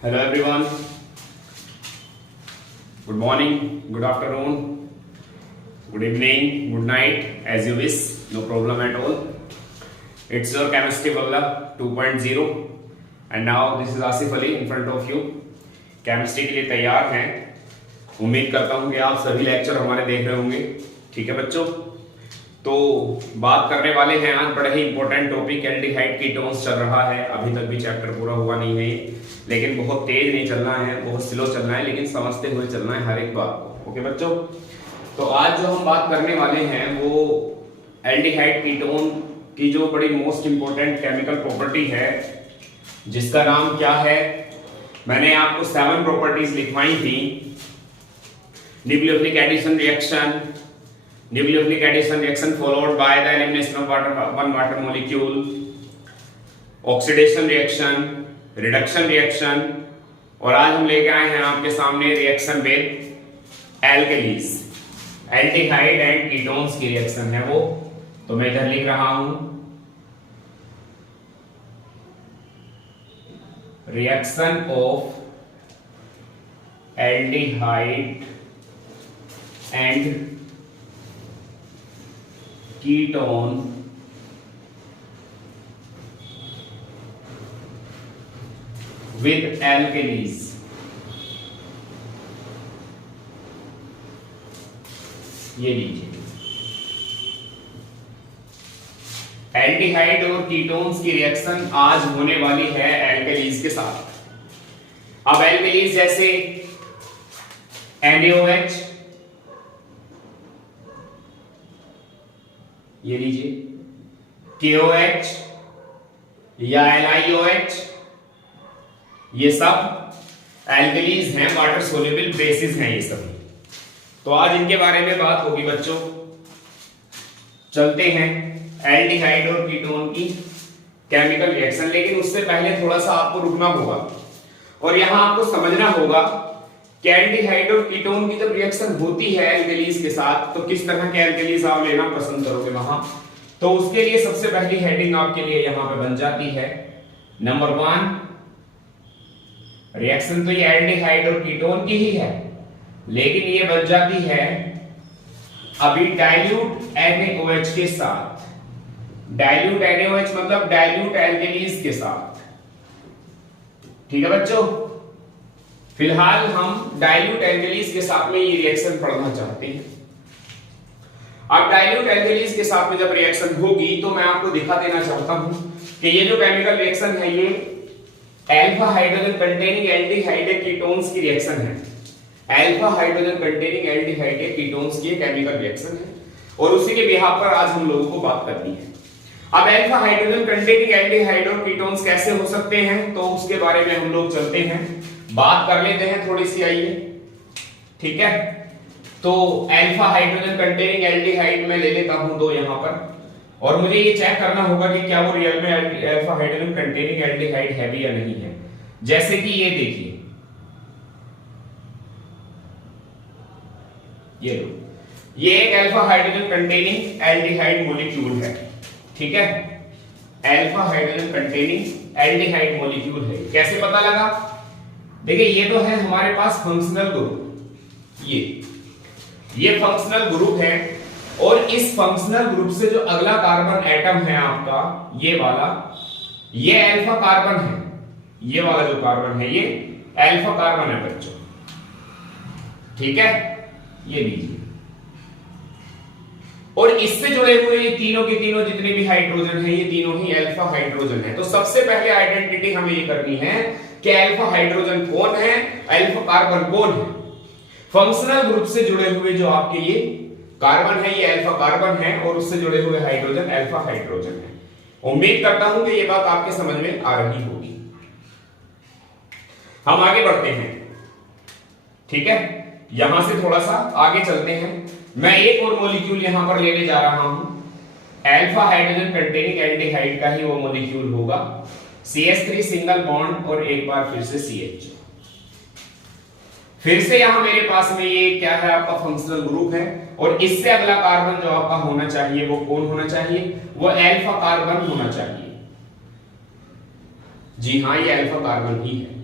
Hello everyone. Good morning, good afternoon, good evening, good night, as you wish. No problem at all. It's your chemistry Walla 2.0 and now this is Asif Ali in front of you. Chemistry के लिए तैयार हैं। उम्मीद करता हूं कि आप सभी लेक्चर हमारे देख रहे होंगे। ठीक है बच्चों, तो बात करने वाले हैं आज बड़ा ही इंपॉर्टेंट टॉपिक एल्डिहाइड कीटोन्स चल रहा है। अभी तक भी चैप्टर पूरा हुआ नहीं है, लेकिन बहुत तेज नहीं चलना है, बहुत स्लो चलना है, लेकिन समझते हुए चलना है हर एक बात को। ओके बच्चों, तो आज जो हम बात करने वाले हैं वो एल्डिहाइड कीटोन की जो बड़ी मोस्ट इंपॉर्टेंट केमिकल प्रॉपर्टी है, जिसका नाम क्या है, मैंने आपको 7 प्रॉपर्टीज लिखवाई थी। Nucleophilic addition reaction, nucleophilic addition reaction followed by the elimination of one water molecule, oxidation reaction, reduction reaction, और आज हम लेके आए हैं आपके सामने reaction with alkalis. Aldehyde and ketones की रिएक्शन है वो, तो मैं इधर लिख रहा हूं reaction of aldehyde and ketone with alkalis। ये लीजिए, एल्डिहाइड और कीटोन्स की रिएक्शन आज होने वाली है एल्केलीज के साथ। अब एल्केलीज जैसे NaOH, ये लीजिए KOH या LiOH, ये सब एल्केलीज हैं, वाटर सोल्यूबल बेसिस हैं ये सभी। तो आज इनके बारे में बात होगी बच्चों। चलते हैं एल्डिहाइड और कीटोन की केमिकल रिएक्शन, लेकिन उससे पहले थोड़ा सा आपको रुकना होगा और यहां आपको समझना होगा कि एल्डिहाइड और कीटोन की जब रिएक्शन होती है एल्केलीज के साथ, तो किस तरह के एल्केलीज आप लेना पसंद करोगे वहां। तो उसके लिए सबसे पहली हेडिंग आपके लिए यहां पे बन जाती है नंबर 1। रिएक्शन तो ये एल्डिहाइड और कीटोन की ही है, लेकिन ये बन जाती है अभी डाइल्यूट NaOH के साथ। डाइल्यूट NaOH मतलब डाइल्यूट एल्केलीज के साथ। ठीक है बच्चों, फिलहाल हम डाइल्यूट एल्केलीज के साथ में ये रिएक्शन पढ़ना चाहते हैं। अब डाइल्यूट एल्केलीज के साथ में जब रिएक्शन होगी तो मैं आपको दिखा देना चाहता हूं कि ये जो केमिकल रिएक्शन है ये alpha hydrogen containing aldehyde ketones की रिएक्शन है। Alpha hydrogen containing aldehyde ketones की केमिकल रिएक्शन है और उसी के बिहाफ पर आज हम लोगों को बात करनी है। अब अल्फा हाइड्रोजन कंटेनिंग एल्डिहाइड और कीटोन्स कैसे हो सकते हैं, तो उसके बारे में हम लोग चलते हैं, बात कर लेते हैं थोड़ी सी, आइए। ठीक है, तो अल्फा हाइड्रोजन कंटेनिंग एल्डिहाइड में ले लेता हूं 2 यहां पर, और मुझे ये चेक करना होगा कि क्या वो रियल में अल्फा हाइड्रोजन कंटेनिंग एल्डिहाइड है भी या नहीं है। जैसे कि ये देखिए, ये लो, ये एक alpha hydrogen containing aldehyde molecule है। ठीक है, alpha hydrogen containing aldehyde molecule है। कैसे पता लगा? देखिए, ये तो है हमारे पास फंक्शनल ग्रुप, ये फंक्शनल ग्रुप है, और इस फंक्शनल ग्रुप से जो अगला कार्बन एटम है आपका, ये वाला, ये अल्फा कार्बन है। ये वाला जो कार्बन है ये अल्फा कार्बन है बच्चों। ठीक है, ये लीजिए, और इससे जुड़े हुए ये तीनों के तीनों जितने भी हाइड्रोजन है, ये तीनों ही अल्फा हाइड्रोजन है। तो सबसे पहले आइडेंटिटी हमें ये करनी है कि अल्फा हाइड्रोजन कौन है, अल्फा कार्बन कौन है। फंक्शनल ग्रुप से जुड़े हुए जो आपके ये कार्बन है, ये अल्फा कार्बन है, और उससे जुड़े हुए हाइड्रोजन अल्फा हाइड्रोजन है। उम्मीद करता हूं कि ये बात आपके समझ में आ रही होगी। हम आगे बढ़ते हैं। ठीक है, यहां से थोड़ा सा आगे चलते हैं। मैं एक और मॉलिक्यूल यहां पर लेने जा रहा हूं, अल्फा हाइड्रोजन कंटेनिंग एल्डिहाइड का ही वो मॉलिक्यूल होगा, CH3 सिंगल बॉन्ड और एक बार फिर से CH। फिर से यहां मेरे पास में ये क्या है, आपका फंक्शनल ग्रुप है, और इससे अगला कार्बन जो आपका होना चाहिए वो कौन होना चाहिए, वो अल्फा कार्बन होना चाहिए। जी हां, ये अल्फा कार्बन ही है।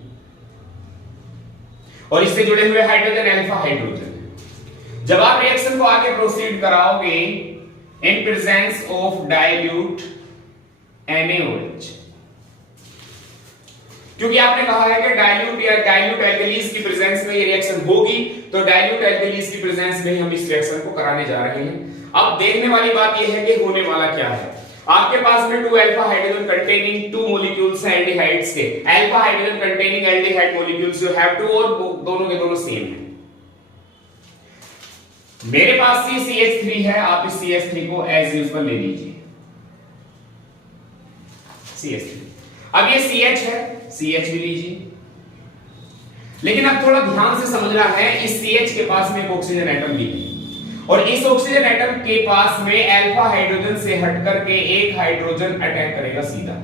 और इससे जुड़े हुए हाइड्रोजन अल्फा हाइड्रोजन है। जब आप रिएक्शन को आगे प्रोसीड कराओगे इन प्रेजेंस ऑफ डाइल्यूट NaOH, क्योंकि आपने कहा है कि डाइल्यूट एल्केलीज की प्रेजेंस में ये रिएक्शन होगी, तो डाइल्यूट एल्केलीज की प्रेजेंस में हम इस रिएक्शन को कराने जा रहे हैं। अब देखने वाली बात यह है कि होने वाला क्या है। आपके पास में 2 अल्फा हाइड्रोजन कंटेनिंग 2 मॉलिक्यूल्स हैं एल्डिहाइड्स के, alpha hydrogen containing aldehyde molecules जो हैव 2 और दोनों के दोनों सेम हैं। मेरे पास CH3 है, आप इस CH3 को एज यूजुअल ले लीजिए, CH3। अब ये CH है, CH भी लीजिए, लेकिन अब थोड़ा ध्यान से समझना है, इस CH के पास में एक ऑक्सीजन एटम भी है और इस ऑक्सीजन एटम के पास में अल्फा हाइड्रोजन से हटकर के एक हाइड्रोजन अटैक करेगा, सीधा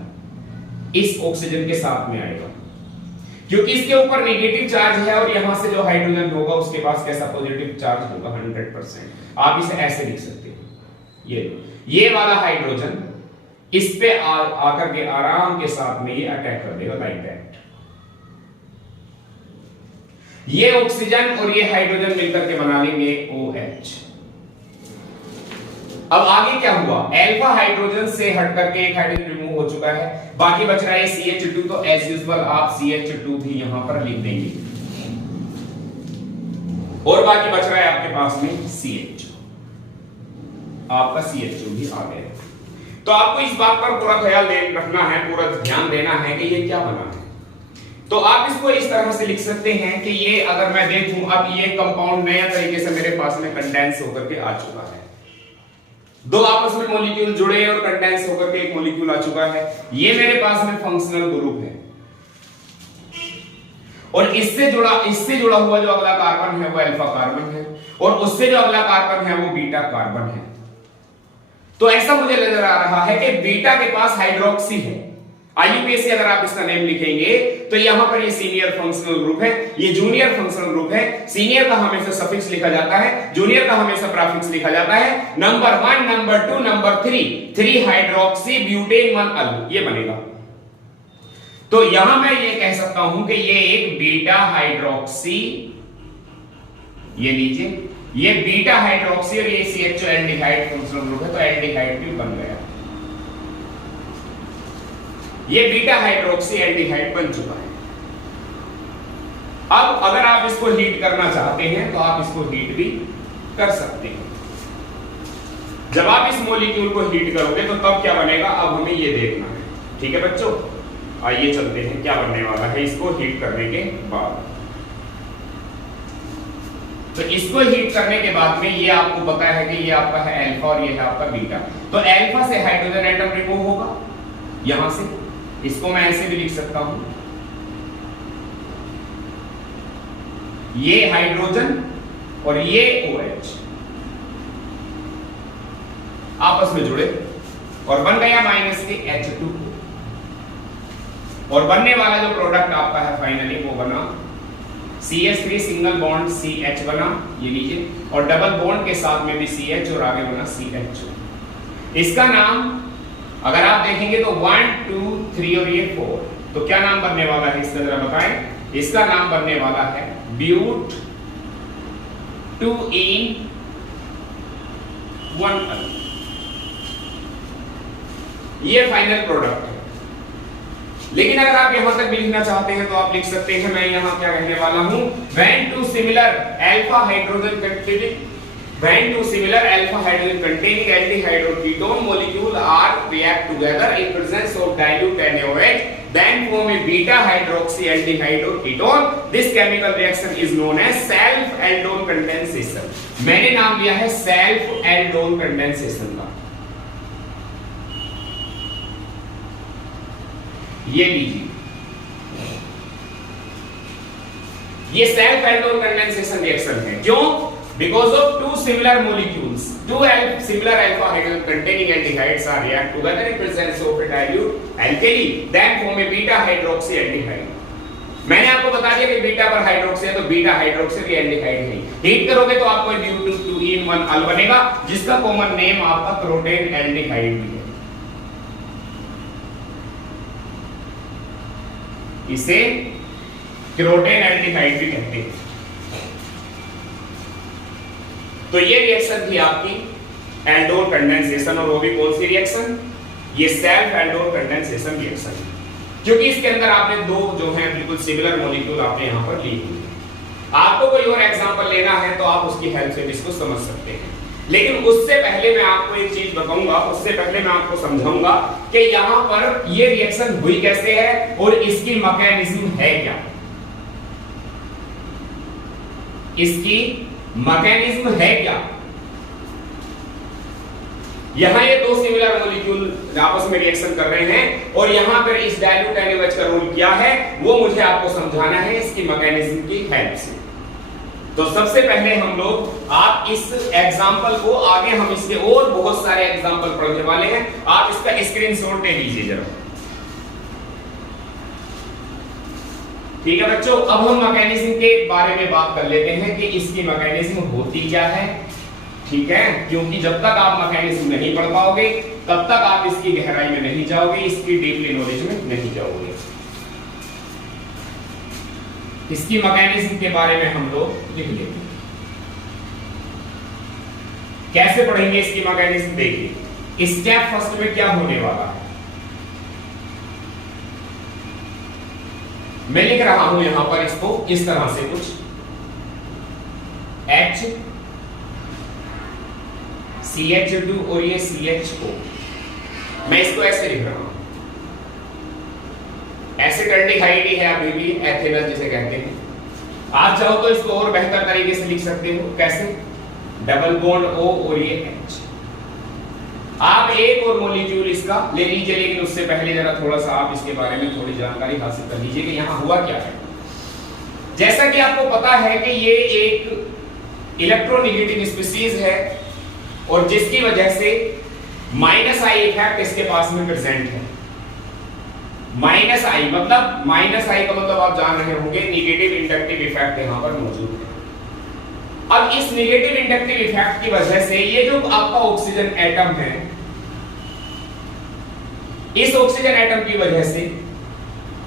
इस ऑक्सीजन के साथ में आएगा, क्योंकि इसके ऊपर नेगेटिव चार्ज है और यहां से जो हाइड्रोजन होगा उसके पास कैसा पॉजिटिव चार्ज होगा 100%। आप इसे ऐसे लिख सकते हो, ये वाला हाइड्रोजन इस पे आकर के आराम के साथ में ये अटैक कर देगा, लाइक दैट। ये ऑक्सीजन और ये हाइड्रोजन मिलकर के बना लेंगे OH। अब आगे क्या हुआ, अल्फा हाइड्रोजन से हटकर के एक हाइड्रोजन रिमूव हो चुका है, बाकी बच रहा है CH2, तो एज यूजुअल आप CH2 भी यहां पर लिख देंगे और बाकी बच रहा है आपके पास में CH2, आपका CH2 भी आ गया। तो आपको इस बात पर पूरा ख्याल रखना है, पूरा ध्यान देना है कि ये क्या बना है। तो आप इसको इस तरह से लिख सकते हैं कि ये अगर मैं देखूं, अब ये कंपाउंड नया तरीके से मेरे पास में कंडेंस होकर के आ चुका है, 2 आपस में मॉलिक्यूल जुड़े और कंडेंस होकर के एक मॉलिक्यूल आ चुका है। ये मेरे पास में फंक्शनल ग्रुप है और इससे जुड़ा हुआ जो अगला कार्बन है वो अल्फा कार्बन है और उससे जो अगला कार्बन है वो बीटा कार्बन है। तो ऐसा मुझे नजर आ रहा है कि बीटा के पास हाइड्रोक्सी है, IUPAC अगर आप इसका नेम लिखेंगे तो यहां पर ये सीनियर फंक्शनल ग्रुप है, ये जूनियर फंक्शनल ग्रुप है। सीनियर का हमेशा सफिक्स लिखा जाता है, जूनियर का हमेशा प्रीफिक्स लिखा जाता है। Number 1, number 2, number 3 hydroxy butane 1 अल, ये बनेगा। तो यहां मैं ये कह सकता हूं कि ये एक बीटा हाइड्रोक्सी, ये लीजिए, ये बीटा हाइड्रोक्सी और ये CH एल्डिहाइड फंक्शनल ग्रुप है, तो एल्डिहाइड भी बन गया, ये बीटा हाइड्रोक्सी एल्डिहाइड बन चुका है। अब अगर आप इसको हीट करना चाहते हैं तो आप इसको हीट भी कर सकते हैं। जब आप इस मॉलिक्यूल को हीट करोगे तो तब क्या बनेगा, अब हमें ये देखना है। ठीक है बच्चों, आइए चलते हैं क्या बनने वाला है इसको हीट करने के बाद। तो इसको हीट करने के बाद में ये आपको पता है कि ये आपका है अल्फा और ये है आपका बीटा, तो अल्फा से हाइड्रोजन एटम रिमूव होगा यहां से, इसको मैं ऐसे भी लिख सकता हूं, ये हाइड्रोजन और ये OH आपस में जुड़े और बन गया माइनस के H2, और बनने वाला जो प्रोडक्ट आपका है फाइनली वो बना CH3 सिंगल बॉन्ड CH बना, ये लीजिए, और डबल बॉन्ड के साथ में भी CH और आगे बना CH। इसका नाम अगर आप देखेंगे तो 1 2 3 और ये 4, तो क्या नाम बनने वाला है इसका जरा बताएं। इसका नाम बनने वाला है ब्यूट 2 in 1 अल, ये फाइनल प्रोडक्ट है। लेकिन अगर आप यहां तक भी लिखना चाहते हैं तो आप लिख सकते हैं, मैं यहां क्या कहने वाला हूं, when two similar alpha hydrogen containing aldehyde or ketone molecule are react together in presence of dilute NaOH, then form a beta hydroxy aldehyde or ketone. This chemical reaction is known as self aldol condensation. मैंने नाम लिया है self aldol condensation का, ये लीजिए, ये self aldol condensation reaction है। क्यों? Because of 2 similar molecules, 2 similar alpha hydrogen containing aldehydes are react together in presence of a dilute alkali, then form a beta hydroxy aldehyde. मैंने आपको बता दिया कि बीटा पर हाइड्रोक्सी है तो बीटा हाइड्रोक्सी की एल्डिहाइड है। हीट करोगे तो आपको ब्यूट 2 in 1 अल बनेगा, जिसका कॉमन नेम आपका प्रोटेन एल्डिहाइड भी है। इसे क्रोटेन एल्डिहाइड भी कहते हैं। तो ये रिएक्शन थी आपकी एल्डोल कंडेंसेशन, और वो भी कौन सी रिएक्शन, ये सेल्फ एल्डोल कंडेंसेशन रिएक्शन, क्योंकि इसके अंदर आपने दो जो है बिल्कुल सिमिलर मॉलिक्यूल आपने यहां पर ली हुई है। आपको कोई और एग्जांपल लेना है तो आप उसकी हेल्प से इसको समझ सकते हैं, लेकिन उससे पहले मैं आपको एक चीज बताऊंगा, उससे पहले मैं आपको समझाऊंगा कि यहां पर ये रिएक्शन हुई कैसे है और इसकी मैकेनिज्म है क्या। इसकी मैकेनिज्म है क्या। यहां ये दो सिमिलर मॉलिक्यूल आपस में रिएक्शन कर रहे हैं और यहां पर इस डाइल्यूट NaOH का रोल क्या है वो मुझे आपको समझाना है इसकी मैकेनिज्म की हेल्प से। तो सबसे पहले हम लोग, आप इस एग्जांपल को, आगे हम इसके और बहुत सारे एग्जांपल पढ़ने वाले हैं, आप इसका स्क्रीनशॉट ले लीजिए जरा। ठीक है बच्चों, अब हम मैकेनिज्म के बारे में बात कर लेते हैं कि इसकी मैकेनिज्म होती क्या है। ठीक है, क्योंकि जब तक आप मैकेनिज्म नहीं पढ़ पाओगे तब तक आप इसकी गहराई में नहीं जाओगे, इसकी डीपली नॉलेज में नहीं जाओगे। इसकी मैकेनिज्म के बारे में हम लोग लिख लेते हैं। कैसे पढ़ेंगे इसकी मैकेनिज्म, देखिए स्टेप फर्स्ट में क्या होने वाला है। मैं लिख रहा हूं यहां पर इसको इस तरह से कुछ H CH2 और ये CHO, मैं इसको ऐसे लिख रहा हूं। एसिटाल्डिहाइड ही है अभी भी, एथेनॉल जिसे कहते हैं। आप चाहो तो इसको और बेहतर तरीके से लिख सकते हो, कैसे, डबल बॉन्ड O और ये H। आप एक और मॉलिक्यूल इसका ले लीजिए, लेकिन उससे पहले जरा थोड़ा सा आप इसके बारे में थोड़ी जानकारी हासिल कर लीजिए कि यहां हुआ क्या है। जैसा कि आपको पता है कि ये एक इलेक्ट्रोनेगेटिव स्पीशीज है और जिसकी वजह से -I इफेक्ट इसके पास में प्रेजेंट है। -I मतलब, -I का मतलब आप जान रहे होंगे, नेगेटिव इंडक्टिव इफेक्ट यहां पर मौजूद है। अब इस नेगेटिव इंडक्टिव इफेक्ट की वजह से ये जो आपका ऑक्सीजन एटम है, इस ऑक्सीजन एटम की वजह से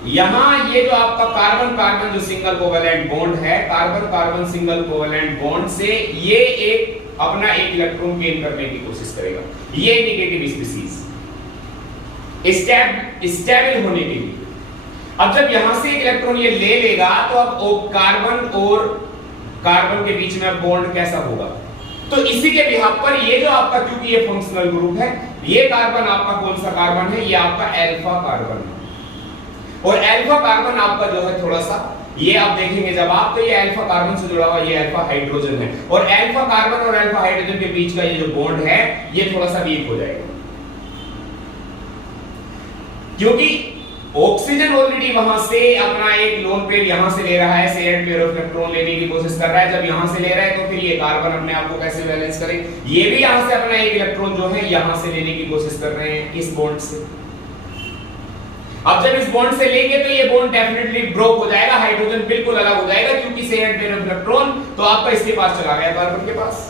यहां ये जो आपका कार्बन कार्बन जो सिंगल कोवेलेंट बॉन्ड है, carbon carbon single covalent bond से ये एक अपना एक इलेक्ट्रॉन गेन करने की कोशिश करेगा। ये नेगेटिव स्पीशीज स्टेबल होने के लिए, अब जब यहां से एक इलेक्ट्रॉन ये ले लेगा तो अब कार्बन और कार्बन के बीच में बॉन्ड कैसा होगा, तो इसी के बिहाफ पर ये जो आपका, क्योंकि ये फंक्शनल ग्रुप है, ये कार्बन आपका कौन सा कार्बन है, ये आपका अल्फा कार्बन है। और अल्फा कार्बन आपका जो है थोड़ा सा, ये आप देखेंगे जब आप, तो ये अल्फा कार्बन से जुड़ा हुआ ये अल्फा हाइड्रोजन है, और अल्फा कार्बन और अल्फा हाइड्रोजन के बीच का ये जो बॉन्ड है ये थोड़ा सा वीक हो जाएगा, क्योंकि ऑक्सीजन ऑलरेडी वहां से अपना एक लोन पेयर यहां से ले रहा है, शेयर्ड पेयर ऑफ इलेक्ट्रॉन लेने की कोशिश कर रहा है। जब यहां से ले रहा है तो फिर ये कार्बन अपने आप को कैसे बैलेंस करे, ये भी यहां से अपना एक इलेक्ट्रॉन जो है यहां से लेने की कोशिश कर रहे हैं इस बॉन्ड से। अब जब इस बॉन्ड से लेंगे तो ये बॉन्ड डेफिनेटली ब्रोक हो जाएगा, हाइड्रोजन बिल्कुल अलग हो जाएगा, क्योंकि शेयर्ड पेयर ऑफ इलेक्ट्रॉन तो आपका इसके पास चला गया कार्बन के पास।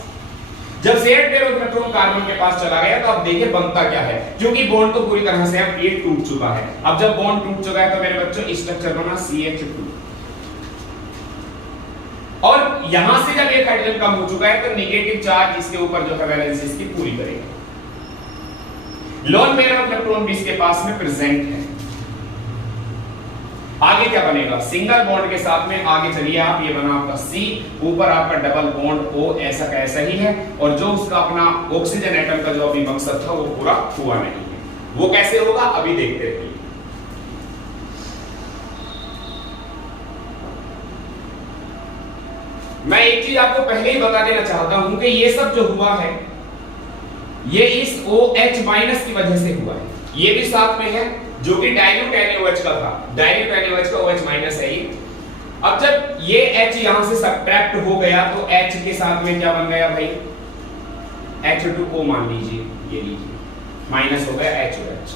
जब shared pair of electron carbon के पास चला गया तो अब देखिए बनता क्या है, क्योंकि बॉन्ड तो पूरी तरह से अब ये टूट चुका है। अब जब बॉन्ड टूट चुका है तो मेरे बच्चों स्ट्रक्चर बना CH2, और यहां से जब ये हाइड्रोजन कम हो चुका है तो नेगेटिव चार्ज इसके ऊपर जो है वैलेंस इसकी पूरी करेगा। लोन पेयर ऑफ इलेक्ट्रॉन भी इसके पास में प्रेजेंट है। आगे क्या बनेगा, सिंगल बॉन्ड के साथ में आगे चलिए आप, ये बना आपका C, ऊपर आपका डबल बॉन्ड O, ऐसा का ऐसा ही है, और जो उसका अपना ऑक्सीजन एटम का जो अभी मकसद था वो पूरा हुआ नहीं है। वो कैसे होगा अभी देखते रहिए। मैं एक चीज आपको पहले ही बता देना चाहता हूं कि ये सब जो हुआ है ये इस OH माइनस की वजह से हुआ है। ये भी साथ में है जो कि डाइल्यूट NaOH का था, डाइल्यूट NaOH का OH माइनस है ये। अब जब ये H यहां से सब्ट्रैक्ट हो गया तो H के साथ में क्या बन गया भाई, H2O मान लीजिए, ये लीजिए, माइनस हो गया HOH।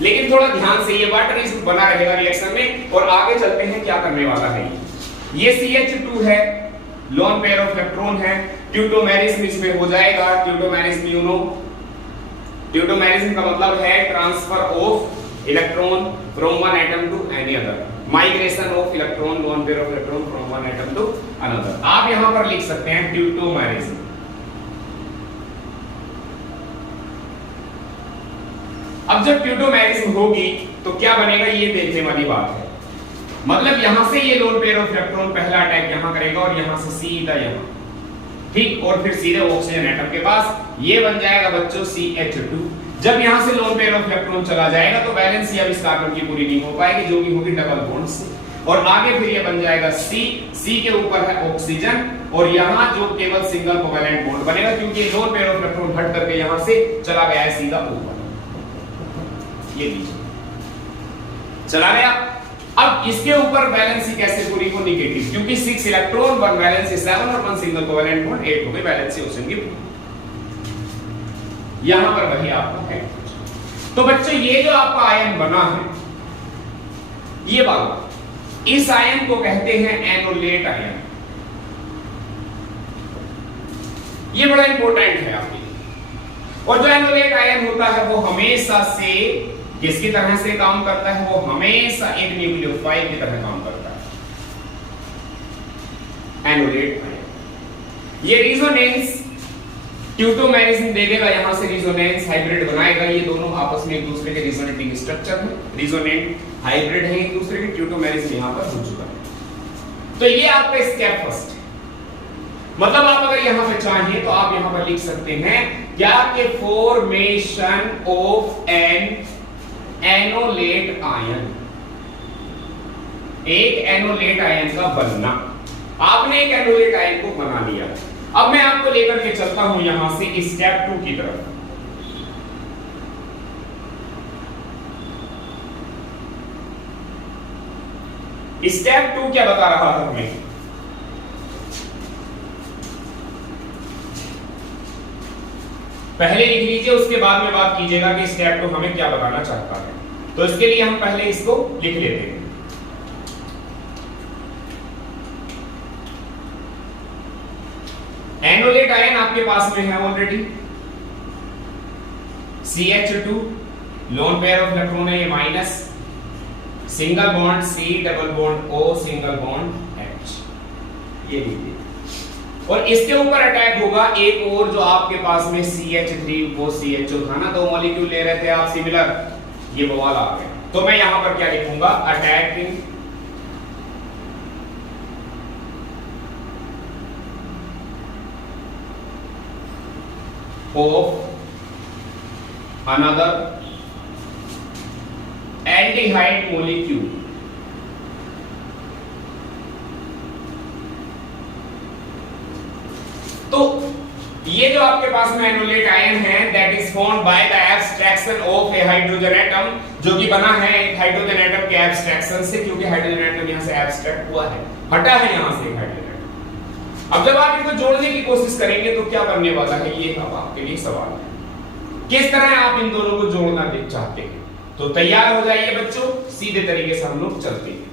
लेकिन थोड़ा ध्यान से, ये वाटर इस बना रहेगा रिएक्शन में, और आगे चलते हैं क्या करने वाला है। ये CH2 है, लोन पेयर ऑफ इलेक्ट्रॉन है, ट्यूटोमेरिज्म इसमें हो जाएगा। ट्यूटोमेरिज्म यू नो, ट्यूटोमेरिज्म का मतलब है transfer of electron from one atom to any other, migration of electron, lone pair of electron from one atom to another. आप यहां पर लिख सकते हैं ट्यूटोमेरिज्म। अब जब ट्यूटोमेरिज्म होगी तो क्या बनेगा ये देखने वाली बात है। मतलब यहां से ये लोन पेयर ऑफ इलेक्ट्रॉन पहला अटैक यहां करेगा और यहां से सीधा यहां, ठीक, और फिर सीधे ऑक्सीजन एटम के पास, ये बन जाएगा बच्चों CH2। जब यहां से लोन पेयर ऑफ इलेक्ट्रॉन चला जाएगा तो वैलेंसी अब इस कार्बन की पूरी नहीं हो पाएगी, जो कि होगी डबल बॉन्ड से, और आगे फिर ये बन जाएगा C के ऊपर है ऑक्सीजन, और यहां जो केवल सिंगल कोवैलेंट बॉन्ड बनेगा क्योंकि लोन पेयर ऑफ इलेक्ट्रॉन हट करके यहां से चला गया है सीधा ऊपर, ये लीजिए चला गया। अब इसके ऊपर वैलेंसी कैसे पूरी हो, नेगेटिव, क्योंकि 6 इलेक्ट्रॉन 1 वैलेंसी 7 और 1 सिंगल कोवैलेंट बॉन्ड 8 हो गई वैलेंसी ऑक्सीजन की। यहां पर वही आपका है। तो बच्चों ये जो आपका आयन बना है, ये वाला, इस आयन को कहते हैं एनोलेट आयन। ये बड़ा इंपॉर्टेंट है आपके लिए। और जो एनोलेट आयन होता है वो हमेशा से किसकी तरह से काम करता है, वो हमेशा एक न्यूक्लियोफाइल की तरह काम करता है, एनोलेट आयन। ये रिजोनेंस ट्यूटोमेरिज्म दे देगा, यहां से रिजोनेंस हाइब्रिड बनाएगा, ये दोनों आपस में एक दूसरे के रिजोनेटिंग स्ट्रक्चर है, रिजोनेंट हाइब्रिड है एक दूसरे के, ट्यूटोमेरिज्म यहां पर हो चुका है। तो ये आपका स्टेप फर्स्ट है। मतलब आप अगर यहां पे चाहें तो आप यहां पर लिख सकते हैं क्या कि formation of an enolate ion, एक एनोलेट आयन का बनना। आपने एक एनोलेट आयन को बना लिया। अब मैं आपको लेकर के चलता हूं यहां से स्टेप 2 की तरफ। स्टेप 2 क्या बता रहा है हमें, पहले लिख लीजिए, उसके बाद में बात कीजिएगा कि स्टेप 2 हमें क्या बताना चाहता है। तो इसके लिए हम पहले इसको लिख लेते हैं। एनोलेट आयन आपके पास में है already, CH2 loan pair of electron है ये minus, single bond C, double bond O, single bond H, ये लीजिए। और इसके ऊपर अटैक होगा एक और जो आपके पास में CH3 वो CHO था ना, 2 मॉलिक्यूल ले रहे थे आप सिमिलर, ये वो वाला आ गया। तो मैं यहां पर क्या लिखूंगा, attacking of another aldehyde molecule. तो ये जो आपके पास में एनोलेट आयन है that is formed by the abstraction of A hydrogen atom, जो कि बना है एक हाइड्रोजन एटम के एब्स्ट्रैक्शन से, क्योंकि हाइड्रोजन एटम यहां से एब्स्ट्रैक्ट हुआ है, हटा है यहां से हाइड्रोजन एटम। अब जब आप इनको जोड़ने की कोशिश करेंगे तो क्या बनने वाला है, ये अब आपके लिए सवाल है, किस तरह आप इन दोनों को जोड़ना चाहते हैं। तो तैयार हो जाइए बच्चों, सीधे तरीके से हम लोग चलते हैं।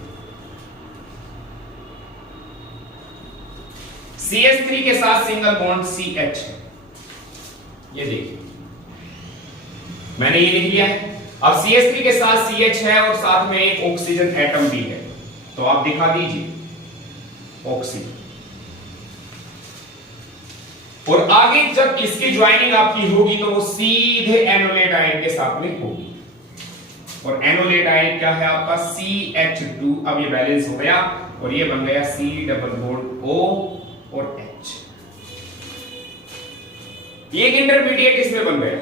CH3 के साथ सिंगल बॉन्ड CH है, ये देखिए मैंने ये लिख लिया है। अब CH3 के साथ CH है और साथ में एक ऑक्सीजन एटम भी है, तो आप दिखा दीजिए ऑक्सीजन। और आगे जब इसकी ज्वाइनिंग आपकी होगी तो वो सीधे एनोलेट आयन के साथ में होगी, और एनोलेट आयन क्या है आपका CH2। अब ये बैलेंस हो गया और ये बन गया C डबल बॉन्ड O और H, ये एक इंटरमीडिएट इसमें बन गया।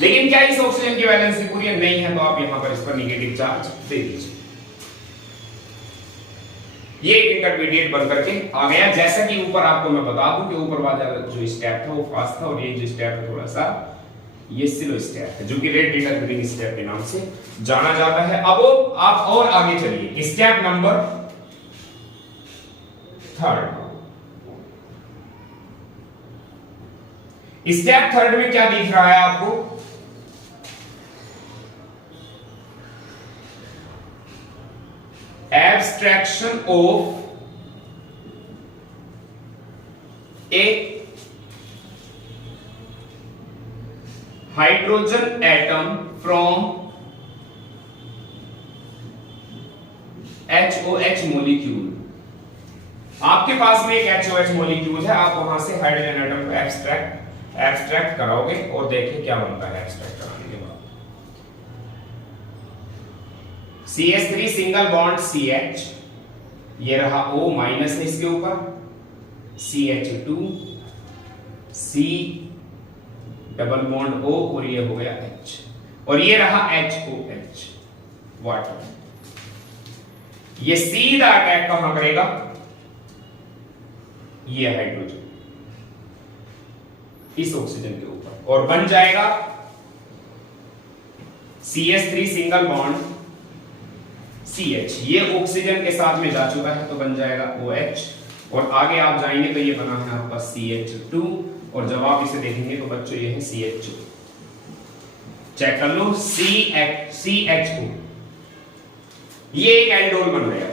लेकिन क्या इस ऑक्सीजन की वैलेंसी पूरी नहीं है, तो आप यहां पर इस पर नेगेटिव चार्ज दे दीजिए। ये एक इंटरमीडिएट बन करके आ गया। जैसा कि ऊपर आपको मैं बता दूं कि ऊपर वाला जो स्टेप था वो फास्ट था, और ये जो स्टेप है थोड़ा सा ये स्लो स्टेप है, जो कि रेट डिटरमिनिंग स्टेप के नाम से जाना जाता है। अब आप और आगे चलिए, स्टेप नंबर 3। स्टेप 3 में क्या दिख रहा है आपको, abstraction of A hydrogen atom from HOH molecule, आपके पास में एक HOH मॉलिक्यूल है, आप वहां से हाइड्रोजन एटम को एब्स्ट्रैक्ट कराओगे और देखिए क्या बनता है एब्स्ट्रैक्ट कराने के बाद। CH3 सिंगल बॉन्ड CH, ये रहा O माइनस है इसके ऊपर, CH2 C double bond O और ये हो गया H, और ये रहा HOH वाटर। ये सीधा अटैक कहां करेगा, ये हाइड्रोजन इस ऑक्सीजन के ऊपर, और बन जाएगा CH3 सिंगल बॉन्ड CH, ये ऑक्सीजन के साथ में जा चुका है तो बन जाएगा OH, और आगे आप जाएंगे तो ये बना है आपका CH2, और जब आप इसे देखेंगे तो बच्चों ये है CH2, चेक कर लो CHO, ये एक एल्डोल बन गया,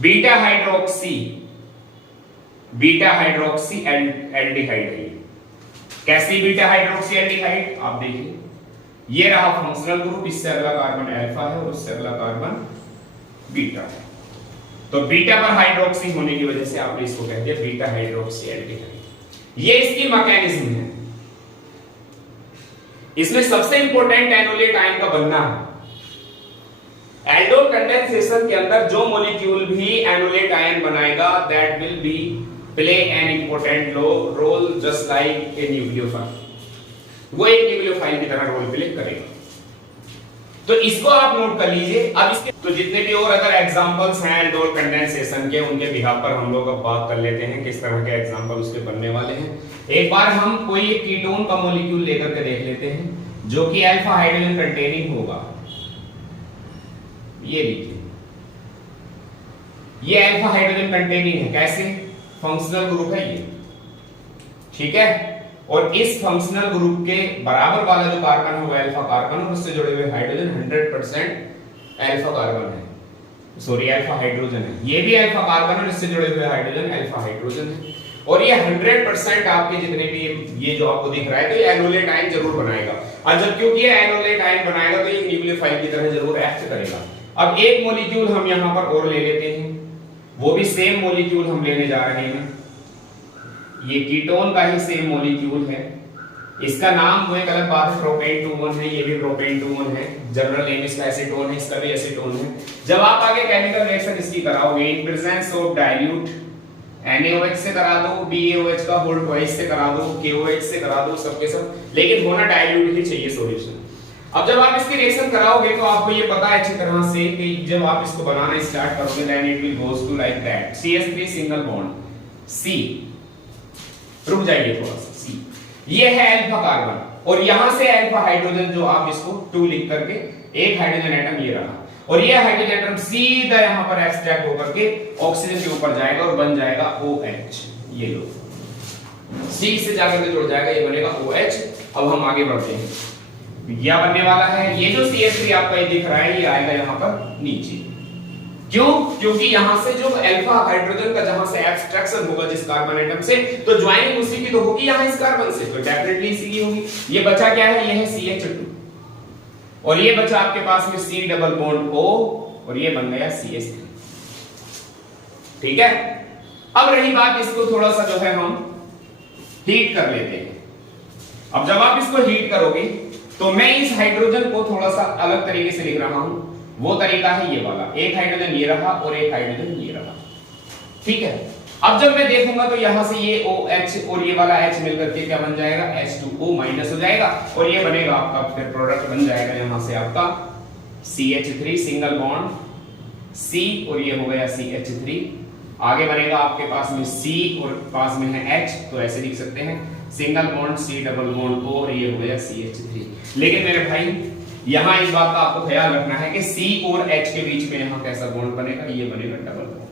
बीटा हाइड्रोक्सी एल्डिहाइड है। कैसी बीटा हाइड्रोक्सी एल्डिहाइड, आप देखिए ये रहा फंक्शनल ग्रुप, इससे अगला कार्बन अल्फा है और उससे अगला कार्बन बीटा है, तो बीटा पर हाइड्रोक्सी होने की वजह से आपने इसको कहते हैं बीटा हाइड्रोक्सी एल्डिहाइड। ये इसकी मैकेनिज्म है। इसमें सबसे इंपॉर्टेंट एनोलेट आयन का बनना है। एल्डोल कंडेंसेशन के अंदर जो मॉलिक्यूल भी एनोलेट आयन बनाएगा that will be play an important role just like a nucleophile, वो एक न्यूक्लियोफाइल की तरह रोल प्ले करेगा। तो इसको आप नोट कर लीजिए। अब इसके तो जितने भी और अदर एग्जांपल्स हैं एल्डोल कंडेंसेशन के, उनके बिहाफ पर हम लोग अब बात कर लेते हैं किस तरह के एग्जांपल उसके बनने वाले हैं। एक बार हम कोई एक कीटोन का मॉलिक्यूल लेकर के देख लेते हैं जो कि अल्फा हाइड्रोजन कंटेनिंग होगा। ये लीजिए, ये अल्फा हाइड्रोजन कंटेनिंग है, कैसे, फंक्शनल ग्रुप है ये, ठीक है, और इस फंक्शनल ग्रुप के बराबर वाला जो कार्बन है वो अल्फा कार्बन और उससे जुड़े हुए हाइड्रोजन 100% अल्फा कार्बन है, सॉरी अल्फा हाइड्रोजन है। ये भी अल्फा कार्बन और इससे जुड़े हुए हाइड्रोजन अल्फा हाइड्रोजन है, और ये 100% आपके जितने भी ये जो आपको दिख रहा है तो ये एनोलेट आयन जरूर बनाएगा, और जब क्योंकि ये एनोलेट आयन बनाएगा तो ये न्यूक्लियोफाइल की तरह जरूर एक्ट करेगा। अब एक मॉलिक्यूल हम यहां पर और ले लेते हैं, वो भी सेम मॉलिक्यूल हम लेने जा रहे हैं, ये कीटोन का ही सेम मॉलिक्यूल है, इसका नाम वो एक अलग बात है प्रोपेन 2,1 है, ये भी प्रोपेन 2,1 है, जनरल नेम इसका एसीटोन है, इसका भी एसीटोन है। जब आप आगे केमिकल रिएक्शन इसकी कराओगे इन प्रेजेंस ऑफ डाइल्यूट NaOH से करा दो, BaOH का होल ट्वाइस से करा दो, KOH से करा दो, सबके सब, लेकिन होना डाइल्यूट ही चाहिए सॉल्यूशन। अब जब आप इसकी रिएक्शन कराओगे तो आपको ये पता है अच्छी तरह से कि जब आप इसको बनाना स्टार्ट करोगे then it will goes to like that, CH3 single bond C, रुक जाइए थोड़ा सा, C, ये है अल्फा कार्बन, और यहां से अल्फा हाइड्रोजन जो आप इसको 2 लिख करके एक हाइड्रोजन एटम ये रहा, और ये हाइड्रोजन एटम सीधा यहां पर एक्सट्रैक्ट होकर के ऑक्सीजन के ऊपर जाएगा और बन जाएगा OH, ये लो C से जाकर के जुड़ जाएगा, ये बनेगा OH। अब हम आगे बढ़ते हैं, क्या बनने वाला है, ये जो CH3 आपका ये दिख रहा है ये आएगा यहां पर नीचे, क्यों, क्योंकि यहां से जो अल्फा हाइड्रोजन का जहां से एब्स्ट्रैक्शन होगा जिस कार्बन एटम से, तो ज्वाइनिंग उसी की तो होगी यहां इस कार्बन से, तो डेफिनेटली इसी की होगी। ये बचा क्या है, ये है CH2, और ये बचा आपके पास में C डबल बॉन्ड O, और ये बन गया CH3, ठीक है। अब रही बात, इसको थोड़ा सा जो है हम हीट कर लेते हैं। अब जब आप इसको हीट करोगे तो मैं इस हाइड्रोजन को थोड़ा सा अलग तरीके से लिख रहा हूं, वो तरीका है ये वाला, एक हाइड्रोजन ये रहा और एक हाइड्रोजन ये रहा, ठीक है। अब जब मैं देखूंगा तो यहां से ये OH और ये वाला H मिलकर के क्या बन जाएगा, H2O माइनस हो जाएगा, और ये बनेगा आपका फिर प्रोडक्ट बन जाएगा यहां से आपका CH3 सिंगल बॉन्ड C, और ये हो गया CH3, आगे बनेगा आपके पास में C और पास में है H, तो ऐसे लिख सकते हैं single bond C double bond O, और ये हो गया CH3। लेकिन मेरे भाई यहां इस बात का आपको ख्याल रखना है कि C और H के बीच में यहां कैसा बॉन्ड बनेगा, ये बनेगा डबल बॉन्ड।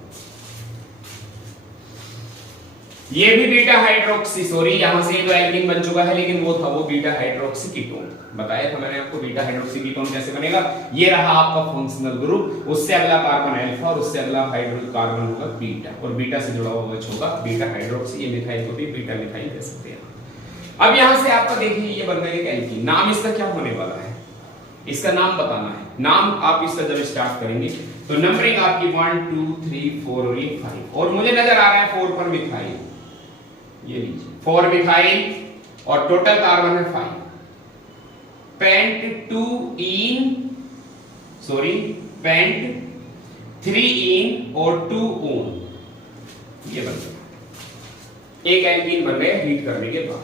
ये भी बीटा हाइड्रोक्सी, सॉरी यहां से तो एल्कीन बन चुका है, लेकिन वो था वो बीटा हाइड्रोक्सी कीटोन, बताया था मैंने आपको बीटा हाइड्रोक्सी कीटोन कैसे बनेगा। ये रहा आपका फंक्शनल ग्रुप, उससे अगला कार्बन अल्फा और उससे अगला हाइड्रोजन कार्बन होगा बीटा, और बीटा से जुड़ा हुआ OH होगा बीटा हाइड्रोक्सी, ये मिथाइल को भी बीटा मिथाइल कह सकते हैं। अब यहां से आपका देखिए ये बन गया एक एल्कीन, नाम इसका क्या होने वाला है, इसका नाम बताना है, नाम आप इसका जब स्टार्ट करेंगे तो नंबरिंग आपकी 1 2 3 4 और ये 5, और मुझे नजर आ रहा है 4 पर मिथाइल, ये लीजिए 4 मिथाइल और टोटल कार्बन है 5। पेंट 3 इन और 2 ओन, ये बन गया एक एल्कीन बन गया हीट करने के बाद।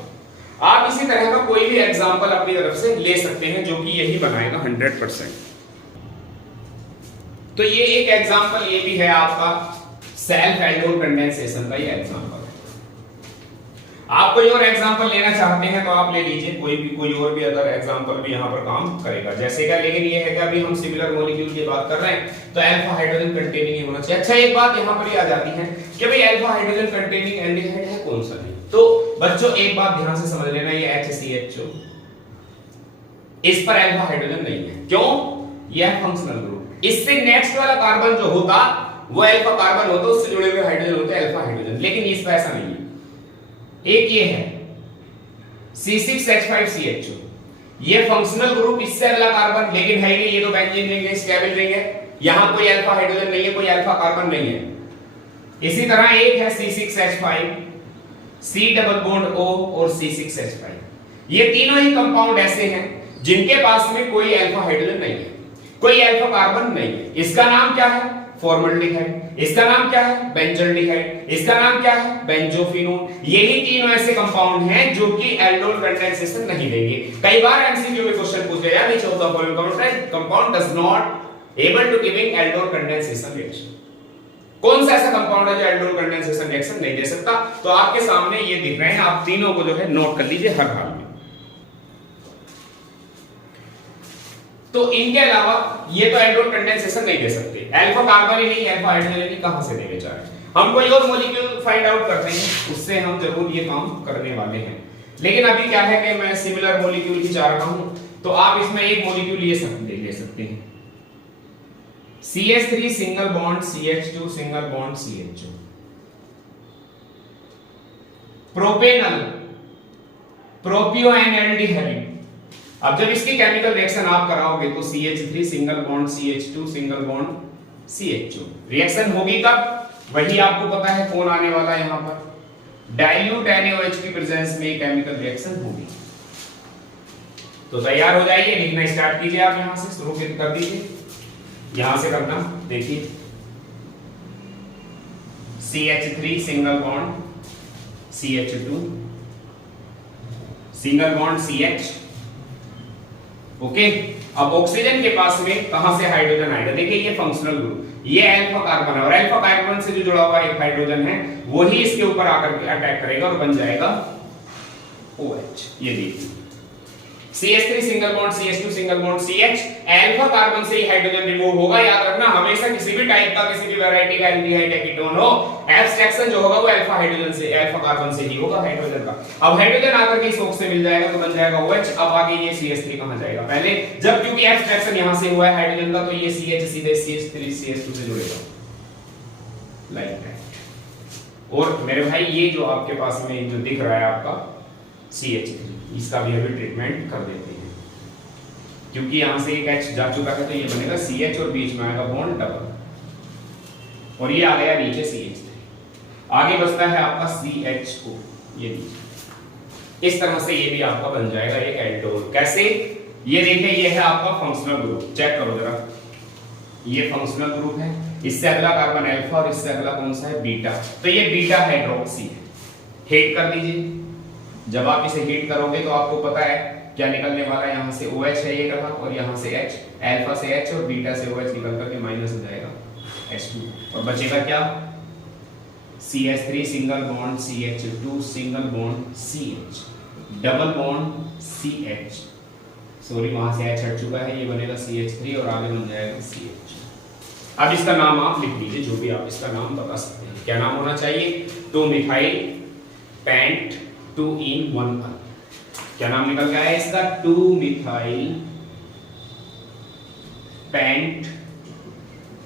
आप इसी तरह का कोई भी एग्जांपल अपनी तरफ से ले सकते हैं जो कि यही बनाएगा 100%। तो ये एक एग्जांपल ये भी है आपका सेल्फ एल्डोल कंडेंसेशन का, ये एग्जांपल है। आप कोई और एग्जांपल लेना चाहते हैं तो आप ले लीजिए, कोई और भी अदर एग्जांपल भी यहां पर काम करेगा जैसे का, लेकिन ये है कि अभी हम सिमिलर मॉलिक्यूल की बात कर रहे हैं तो अल्फा हाइड्रोजन कंटेनिंग ही होना चाहिए। अच्छा एक बात यहां पर ही आ जाती है कि भाई अल्फा हाइड्रोजन कंटेनिंग एल्डिहाइड है कौन सा नहीं। तो बच्चों एक बात ध्यान से समझ लेना, ये HCHO इस पर अल्फा हाइड्रोजन नहीं है, क्यों? यह फंक्शनल ग्रुप, इससे नेक्स्ट वाला कार्बन जो होता वो अल्फा कार्बन होता, उससे जुड़े हुए हाइड्रोजन होते हैं अल्फा हाइड्रोजन, लेकिन इस पर ऐसा नहीं है। एक ये है C6H5CHO, ये फंक्शनल ग्रुप, इससे अगला कार्बन लेकिन है नहीं, ये तो बेंजीन रिंग है, स्टेबल रिंग है, यहां कोई अल्फा हाइड्रोजन नहीं है, कोई अल्फा कार्बन नहीं है। इसी तरह एक है C6H5, C double bond O और C6H5, ये तीनों ही कंपाउंड ऐसे हैं जिनके पास में कोई अल्फा हाइड्रोजन नहीं है, कोई अल्फा कार्बन नहीं है। इसका नाम क्या है? फॉर्मल्डिहाइड। इसका नाम क्या है? बेंजल्डिहाइड। इसका नाम क्या है? बेंजोफिनोन। यही तीनों ऐसे कंपाउंड हैं जो कि एल्डोल कंडेंसेशन नहीं देंगे। कई बार एमसीक्यू में क्वेश्चन पूछ गया, which of the following compound does not able to giving aldol condensation reaction. कौन सा ऐसा कंपाउंड है जो एल्डोल कंडेंसेशन रिएक्शन नहीं दे सकता? तो आपके सामने ये दिख रहे हैं, आप तीनों को जो है नोट कर लीजिए हर हाल में। तो इनके अलावा ये तो एल्डोल कंडेंसेशन नहीं दे सकते, अल्फा कार्बन ही नहीं, अल्फा हाइड्रोजन ही कहां से देंगे बेचारे। हम कोई और मॉलिक्यूल फाइंड आउट करते हैं, उससे हम जरूर ये काम करने वाले हैं। लेकिन अभी क्या है कि मैं सिमिलर मॉलिक्यूल ही चाह रहा हूं, तो आप इसमें एक मॉलिक्यूल ले सकते हैं, CH3 single bond CH2 single bond CHO, propanal propionaldehyde. अब जब इसकी केमिकल रिएक्शन आप कराओगे तो CH3 single bond CH2 single bond CHO, reaction होगी कब? वही आपको पता है कौन आने वाला है यहां पर, डाइल्यूट NaOH की प्रेजेंस में केमिकल रिएक्शन होगी। तो तैयार हो जाइए, लिखना स्टार्ट कीजिए, आप यहां से शुरू कर दीजिए, यहां से करना। देखिए CH3 single bond CH2 single bond CH, okay. अब ऑक्सीजन के पास में कहां से हाइड्रोजन आएगा? देखिए ये फंक्शनल ग्रुप, ये अल्फा कार्बन है और अल्फा कार्बन से जो जुड़ा हुआ एक हाइड्रोजन है वही इसके ऊपर आकर के अटैक करेगा और बन जाएगा OH। ये देखिए CH3 single bond CH2 single bond CH, alpha carbon से ही हाइड्रोजन रिमूव होगा। याद रखना हमेशा किसी भी टाइप का, किसी भी वैरायटी का एल्डिहाइड या कीटोन हो, एब्स्ट्रैक्शन जो होगा वो अल्फा हाइड्रोजन से, अल्फा कार्बन से ही होगा हाइड्रोजन का। अब हाइड्रोजन आकर के इस ऑक्स से मिल जाएगा तो बन जाएगा OH। अब आगे ये CH3 कहां जाएगा? पहले जब क्योंकि एब्स्ट्रैक्शन यहां से हुआ है हाइड्रोजन का, तो ये CH सीधे CH3 CH2 से जुड़ेगा लाइक दैट। और मेरे भाई ये जो आपके पास में जो दिख रहा है आपका CH3, इसका भी अभी ट्रीटमेंट कर देते हैं, क्योंकि यहां से एक H जा चुका है तो ये बनेगा CH और बीच में आएगा बॉन्ड डबल, और ये आ गया नीचे CH3। आगे बचता है आपका CHO, ये नीचे। इस तरह से ये भी आपका बन जाएगा एक एल्डोल। कैसे? ये देखिए ये है आपका फंक्शनल ग्रुप, चेक करो जरा, ये फंक्शनल ग्रुप है, इससे अगला कार्बन अल्फा और इससे अगला कौन सा है? बीटा। तो ये बीटा हाइड्रोक्सी है। हिट कर दीजिए, जब आप इसे हीट करोगे तो आपको पता है क्या निकलने वाला है, यहां से OH है ये रहा और यहां से H, अल्फा से H और बीटा से OH निकल करके माइनस हो जाएगा H2 और बचेगा क्या? CH3 single bond CH2 single bond CH double bond CH, sorry वहां से H हट चुका है, ये बनेगा CH3 और आगे बन जाएगा CH। अब इसका नाम आप लिख लीजिए, जो भी आप इसका नाम बता सकते हैं। क्या नाम होना चाहिए? 2 मिथाइल पेंट 2 in 1 अल। क्या नाम निकल गया है इसका? 2 मिथाइल पेंट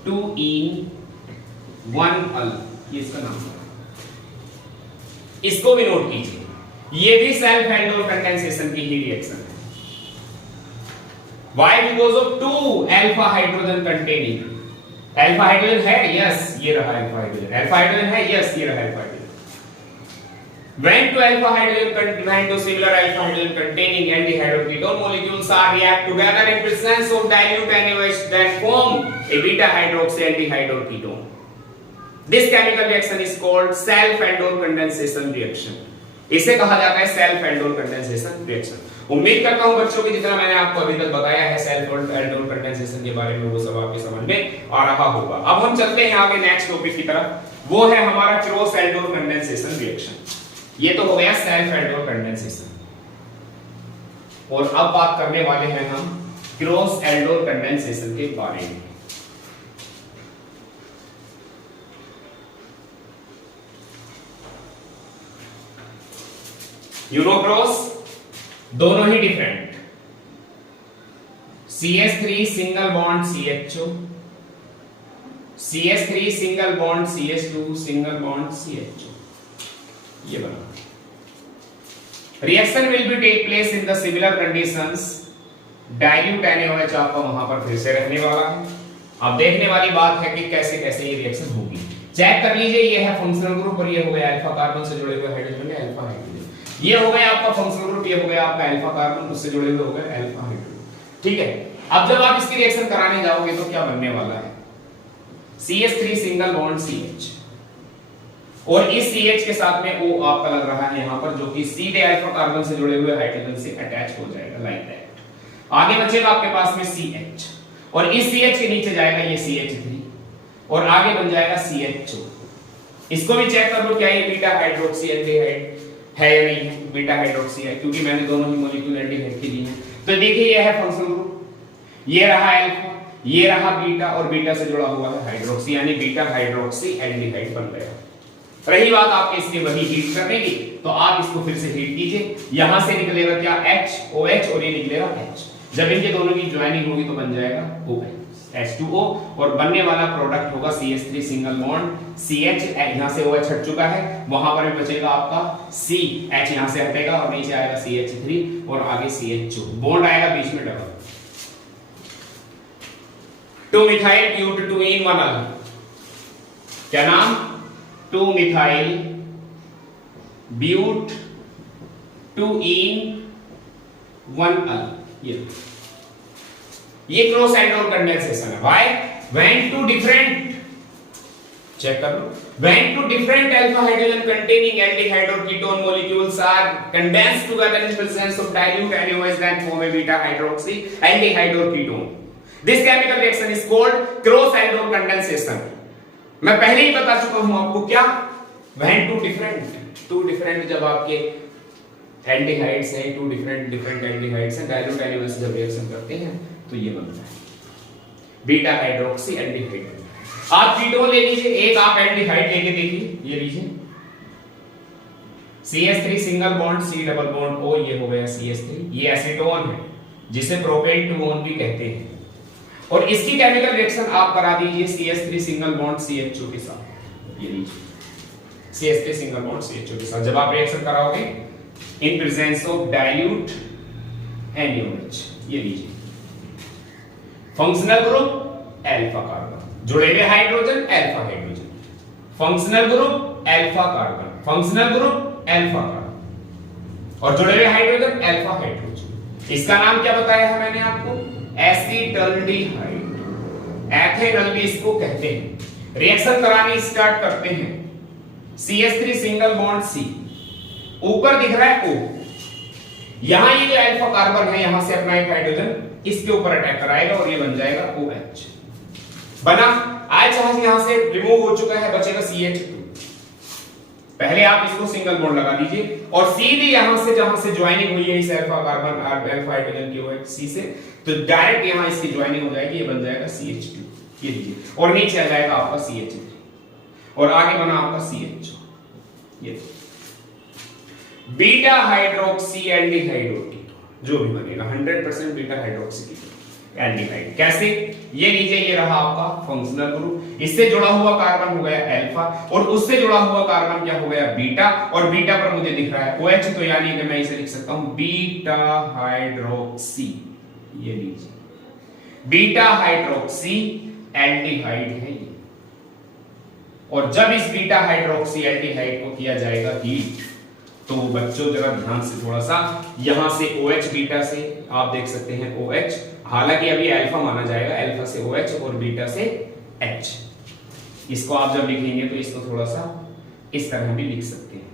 2 in 1 अल, ये इसका नाम है। इसको भी नोट कीजिए, ये भी सेल्फ एल्डोल कंडेंसेशन की ही रिएक्शन है। Why? Because of two alpha hydrogen containing. Alpha hydrogen है, यस ये रहा अल्फा हाइड्रोजन, अल्फा हाइड्रोजन है, यस ये रहा alpha hydrogen. When two alpha hydrogen to similar alpha hydrogen containing anti-hydroketone molecules are react together in presence of dilute NaOH, then form a beta hydroxy anti-hydroketone. This chemical reaction is called self-aldol condensation reaction. इसे कहा जाता है self aldol condensation reaction. उम्मीद करता हूं बच्चों कि जितना मैंने आपको अभी तक बताया है self aldol condensation के बारे में वो सब आपके समझ में आ रहा होगा. अब हम चलते हैं आगे नेक्स्ट टॉपिक की तरफ, वो है हमारा क्रॉस aldol condensation reaction. ये तो हो गया सेल्फ aldol condensation, और अब बात करने वाले हैं हम क्रॉस aldol condensation के बारे में. यूरोक्रॉस दोनों ही different, CH3 single bond CHO, CH3 single bond CH2 single bond CHO, ये बना. Reaction will be take place in the similar conditions. Dilute NaOH आपका वहां पर फिर से रहने वाला है. अब देखने वाली बात है कि कैसे कैसे ये रिएक्शन होगी. चेक कर लीजिए, ये है फंक्शनल ग्रुप और ये हो गया अल्फा कार्बन से जुड़े हुए हाइड्रोजन है अल्फा हाइड्रोजन. ये हो गया आपका फंक्शनल ग्रुप, ये हो गया आपका अल्फा कार्बन, उससे जुड़े हुए हो गए अल्फा हाइड्रोजन. ठीक है, अब जब आप इसकी रिएक्शन कराने जाओगे तो क्या बनने वाला है? CH3 सिंगल बॉन्ड CH, और इस CH के साथ में O आपका लग रहा है यहां पर, जो कि सीधे अल्फा कार्बन से जुड़े हुए हाइड्रोजन से अटैच हो जाएगा लाइक दैट. आगे बचेगा आपके पास में CH, और इस CH के नीचे जाएगा ये CH3, और आगे बन जाएगा CHO. इसको भी चेक कर लो क्या ये बीटा हाइड्रोक्सी एल्डिहाइड है या नहीं है. बीटा हाइड्रोक्सी है क्योंकि मैंने दोनों ही मॉलिक्यूल एल्डिहाइड के लिए हैं. तो देखिए ये है फंक्शनल ग्रुप, ये रहा अल्फा, ये रहा बीटा, और बीटा से जुड़ा हुआ है हाइड्रोक्सी, यानी बीटा हाइड्रोक्सी एल्डिहाइड बन गया. रही बात आपके इसकी वही हीट करने की, तो आप इसको फिर से हीट कीजिए. यहां से निकलेगा क्या HOH, और ये निकलेगा H. जब इनके दोनों की ज्वाइनिंग होगी तो बन जाएगा OH H2O, और बनने वाला प्रोडक्ट होगा CH3 सिंगल बॉन्ड CH. यहां से OH हट चुका है, वहां पर भी बचेगा आपका CH, यहां से हटेगा और नीचे आएगा CH3 और आगे CHO. बॉन्ड आएगा बीच में डबल. 2 मिथाइल ब्यूटेटुईन 1 क्या नाम? 2 मिथाइल ब्यूट 2 इन 1 ये क्रॉस aldol कंडेंसेशन है. Why? When two different, check कर लो, when two different alpha hydrogen containing aldehyde और ketone molecules are condensed together in presence of dilute NaOH, then form a beta hydroxy aldehyde or ketone. This chemical reaction is called cross aldol condensation. मैं पहले ही बता चुका हूं आपको क्या, when two different जब आपके एल्डिहाइड्स हैं, टू डिफरेंट एल्डिहाइड्स हैं, डाइल्यूट NaOH से जब रिएक्शन करते हैं तो ये बनता है बीटा हाइड्रोक्सी एल्डिहाइड. आप कीटोन ले लीजिए, एक आप एल्डिहाइड लेके देखिए, ये लीजिए CH3 single bond C double bond O, ये हो गया CH3. ये एसीटोन है जिसे प्रोपेन टूओन भी कहते हैं, और इसकी केमिकल रिएक्शन आप करा दीजिए CH3 सिंगल बॉन्ड CHO के साथ. ये लीजिए CH3 सिंगल बॉन्ड CHO के साथ जब आप रिएक्शन कराओगे इन प्रेजेंस ऑफ डाइल्यूट NaOH, ये लीजिए फंक्शनल ग्रुप अल्फा कार्बन, जुड़े हुए hydrogen alpha hydrogen, functional group alpha carbon, functional group alpha carbon, और जुड़े हुए हाइड्रोजन अल्फा हाइड्रोजन. इसका नाम क्या बताया है मैंने आपको? एसिटल्डिहाइड, एथेनॉल भी इसको कहते हैं. रिएक्शन करानी स्टार्ट करते हैं. CH3 सिंगल बॉन्ड C, ऊपर दिख रहा है O, यहां ये जो अल्फा कार्बन है यहां से अपना एक हाइड्रोजन इसके ऊपर अटैक कराएगा और ये बन जाएगा OH. बना OH यहां से रिमूव हो चुका है, बचेगा CH2. पहले आप इसको सिंगल बॉन्ड लगा दीजिए और सीधे यहां से जहां से ज्वाइनिंग हुई है इस अल्फा कार्बन अल्फा हाइड्रोजन की OH C से, तो डायरेक्ट यहां इसकी ज्वाइनिंग हो जाएगी, ये बन जाएगा CH2. ये लीजिए, और नीचे आ जाएगा आपका CH3, और आगे बना आपका CHO. ये बीटा हाइड्रोक्सी एल्डिहाइड जो भी बनेगा 100% बीटा हाइड्रोक्सी एल्डिहाइड. कैसे? ये लीजिए, ये रहा आपका फंक्शनल ग्रुप, इससे जुड़ा हुआ कार्बन हो गया अल्फा, और उससे जुड़ा हुआ कार्बन क्या हो गया? बीटा, और बीटा पर मुझे दिख रहा है OH, तो यानी कि मैं इसे लिख सकता हूं बीटा हाइड्रोक्सी. ये लीजिए बीटा हाइड्रोक्सी एल्डिहाइड है ये। और जब इस बीटा हाइड्रोक्सी एल्डिहाइड को किया जाएगा हीट, तो बच्चों जरा ध्यान से थोड़ा सा, यहां से OH बीटा से आप देख सकते हैं OH, हालांकि अभी अल्फा माना जाएगा, अल्फा से OH और बीटा से H। इसको आप जब लिखेंगे तो इसको थोड़ा सा इस तरह भी लिख सकते हैं।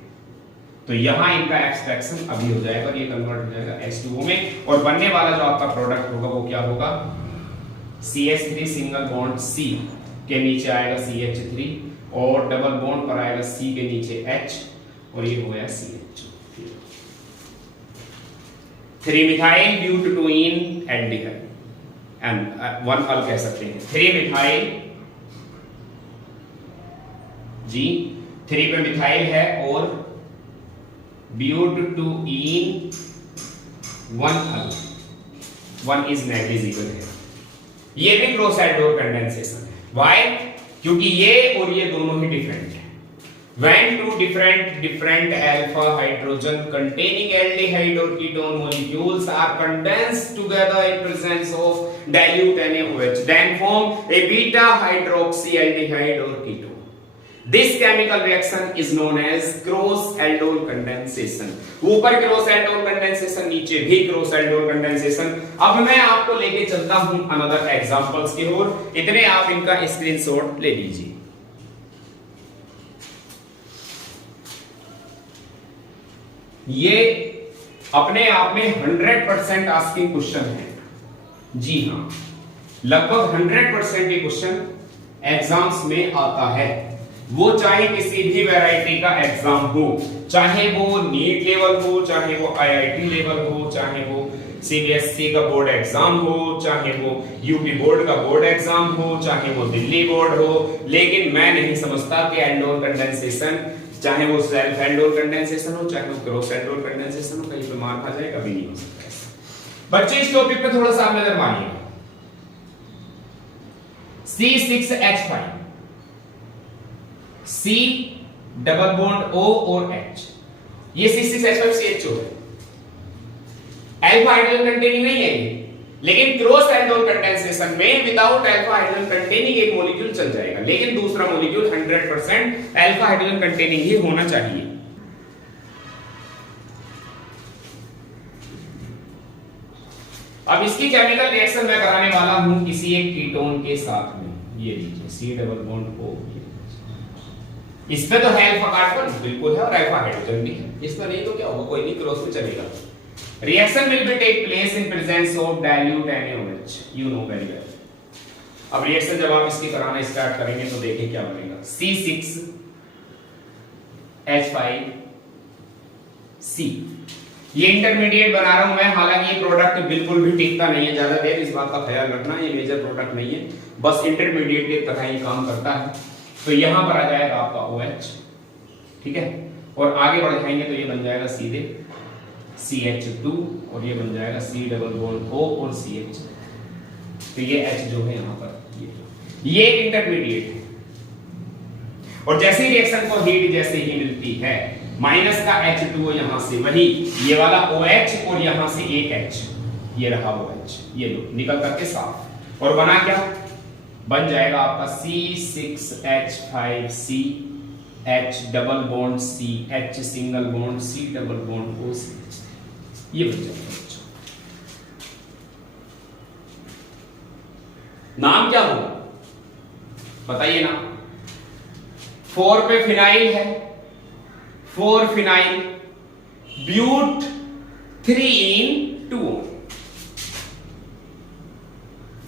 तो यहां इनका एक्सट्रैक्शन अभी हो जाएगा और ये कन्वर्ट हो जाएगा H2O में, और बनने वाला जो आपका प्रोडक्ट होगा वो क्या होगा, CH3 सिंगल बॉन्ड C के नीचे आएगा CH3 और डबल बॉन्ड पर आएगा C के नीचे H और ये हो गया CH2। 3 मिथाइल ब्यूटेटोइन एल्डिहाइड एंड 1 अल कह सकते हैं। 3 मिथाइल जी, 3 पे मिथाइल है और ब्यूटेटोइन 1 अल, 1 इज नेग्लिजिबल है। ये भी क्रॉस एल्डोर कंडेंसेशन है। व्हाई? क्योंकि ये और ये दोनों ही डिफरेंट है। When two different alpha hydrogen containing aldehyde or ketone molecules are condensed together in presence of dilute NaOH, then form a beta hydroxyaldehyde or ketone. This chemical reaction is known as cross aldol condensation. ऊपर cross aldol condensation, नीचे भी cross aldol condensation. अब मैं आपको लेके चलता हूं another examples की ओर, इतने आप इनका स्क्रीनशॉट ले लीजिए। ये अपने आप में 100% आस्किंग क्वेश्चन है। जी हां, लगभग 100% ये क्वेश्चन एग्जाम्स में आता है, वो चाहे किसी भी वैरायटी का एग्जाम हो, चाहे वो नीट लेवल हो, चाहे वो IIT लेवल हो, चाहे वो CBSE का बोर्ड एग्जाम हो, चाहे वो यूपी बोर्ड का बोर्ड एग्जाम हो, चाहे वो दिल्ली बोर्ड हो। लेकिन मैं नहीं समझता कि एल्डोल कंडेंसेशन, चाहे वो सेल्फ एल्डोल कंडेंसेशन हो, चाहे वो क्रॉस एल्डोल कंडेंसेशन हो, कहीं पे मार खा जाए, कभी नहीं हो सकता। बच्चे इस टॉपिक पे थोड़ा सा आप नजर मारिएगा। C6H5, C double bond O और H, ये C6H5 CHO है। अल्फा हाइड्रोजन कंटेनिंग नहीं है ये, लेकिन क्रॉस एल्डोल कंडेंसेशन में विदाउट अल्फा हाइड्रोजन कंटेनिंग एक मॉलिक्यूल चल जाएगा, लेकिन दूसरा मॉलिक्यूल 100% अल्फा हाइड्रोजन कंटेनिंग ही होना चाहिए। अब इसकी केमिकल रिएक्शन मैं कराने वाला हूं किसी एक कीटोन के साथ में। ये लीजिए C डबल बॉन्ड O, इस पे तो है अल्फा कार्बन बिल्कुल है और अल्फा हाइड्रोजन भी है, इस पे नहीं तो क्या होगा, कोई नहीं, क्रॉस में चलेगा। Reaction will be take place in presence of dilute NaOH, you know very well. अब रिएक्शन जब आप इसकी कराना स्टार्ट करेंगे तो देखिए क्या बनेगा। C6H5C, ये इंटरमीडिएट बना रहा हूं मैं, हालांकि ये प्रोडक्ट बिल्कुल भी टिकता नहीं है ज्यादा देर, इस बात का ख्याल रखना, ये मेजर प्रोडक्ट नहीं है, बस इंटरमीडिएट की तरह ही काम करता है। तो यहां पर आ जाएगा आपका OH, ठीक है, और आगे बढ़ जाएंगे तो ये बन जाएगा सीधे CH2 और ये बन जाएगा C डबल बॉन्ड O और CH, तो ये H जो है यहां पर ये एक इंटरमीडिएट है। और जैसे ही रिएक्शन को हीट जैसे ही मिलती है, माइनस का H2O यहां से, वही ये वाला OH और यहां से एक H, ये रहा OH, ये लो निकल करके साफ, और बना क्या, बन जाएगा आपका C6H5C H double bond C H single bond C double bond O CH, ये बन जाएगा। नाम क्या होगा बताइए ना। 4 पे फिनाइल है, 4 phenyl but 3 in 2,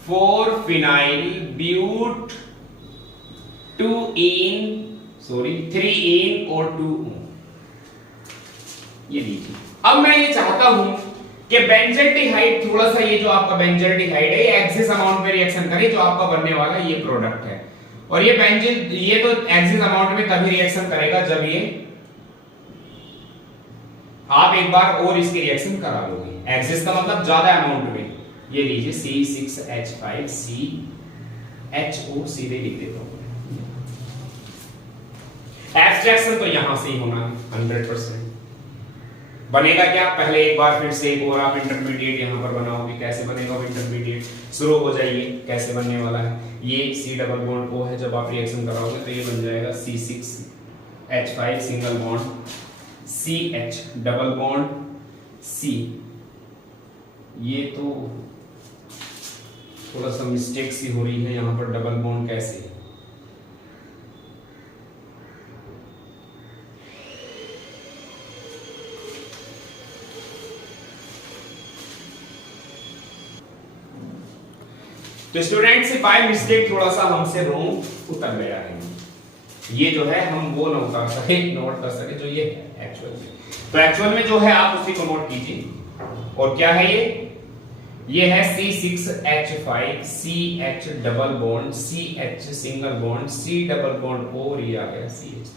4 phenyl but 3 in और 2 ये लीजिए। अब मैं ये चाहता हूं कि बेंजल्डिहाइड, थोड़ा सा ये जो आपका बेंजल्डिहाइड है ये एक्सिस अमाउंट में रिएक्शन करे, जो आपका बनने वाला ये प्रोडक्ट है, और ये ये तो एक्सिस अमाउंट में तभी रिएक्शन करेगा जब ये आप एक बार और इसकी रिएक्शन करा लोगे। एक्सिस का मतलब ज्यादा अमाउंट में। ये लीजिए C6H5CHO सीधे लिख देता हूं। एब्स्ट्रैक्शन तो यहां से ही होना है 100%। बनेगा क्या, पहले एक बार फिर से एक और आप इंटरमीडिएट यहाँ पर बनाओगे। कैसे बनेगा वो इंटरमीडिएट, शुरू हो जाइए कैसे बनने वाला है। ये C डबल बॉन्ड O है, जब आप रिएक्शन कराओगे तो ये बन जाएगा C6H5 single bond CH double bond C। ये तो थोड़ा सा मिस्टेक सी हो रही है यहाँ पर, डबल बॉन्ड कैसे, तो स्टूडेंट से बाय मिस्टेक थोड़ा सा हमसे रोंग उतर गया है। ये जो है हम वो ना उतार सके, नोट कर सके जो ये है एक्चुअल में। तो एक्चुअल में जो है आप उसी को नोट कीजिए। और क्या है ये है C6H5 CH double bond CH single bond C double bond O, और ये आ गया CH।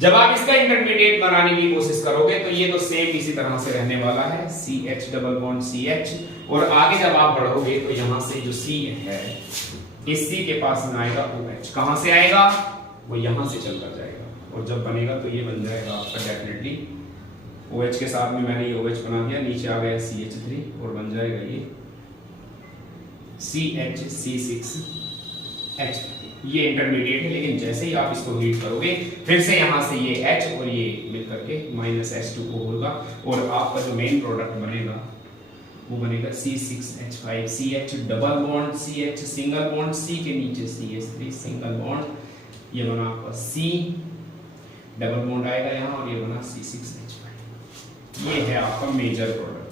जब आप इसका इंटरमीडिएट बनाने की कोशिश करोगे तो ये तो सेम इसी तरह से रहने वाला है, CH डबल बॉन्ड CH। और आगे जब आप बढ़ोगे तो यहां से जो C है इस C के पास में आएगा OH। कहां से आएगा, वो यहां से चलकर जाएगा, और जब बनेगा तो ये बन जाएगा आपका डेफिनेटली OH के साथ में मैंने ये OH बना दिया, नीचे आ गया CH3 और बन जाएगा ये CH6H। ये इंटरमीडिएट है, लेकिन जैसे ही आप इसको हीट करोगे फिर से यहाँ से ये H और ये मिलकर के -H2O होगा, और आपका जो मेन प्रोडक्ट बनेगा वो बनेगा C6H5 CH double bond CH single bond C के नीचे CH3 सिंगल बॉन्ड, ये बना आपका C डबल बॉन्ड आएगा यहाँ, और ये बना C6H5। ये है आपका मेजर प्रोडक्ट।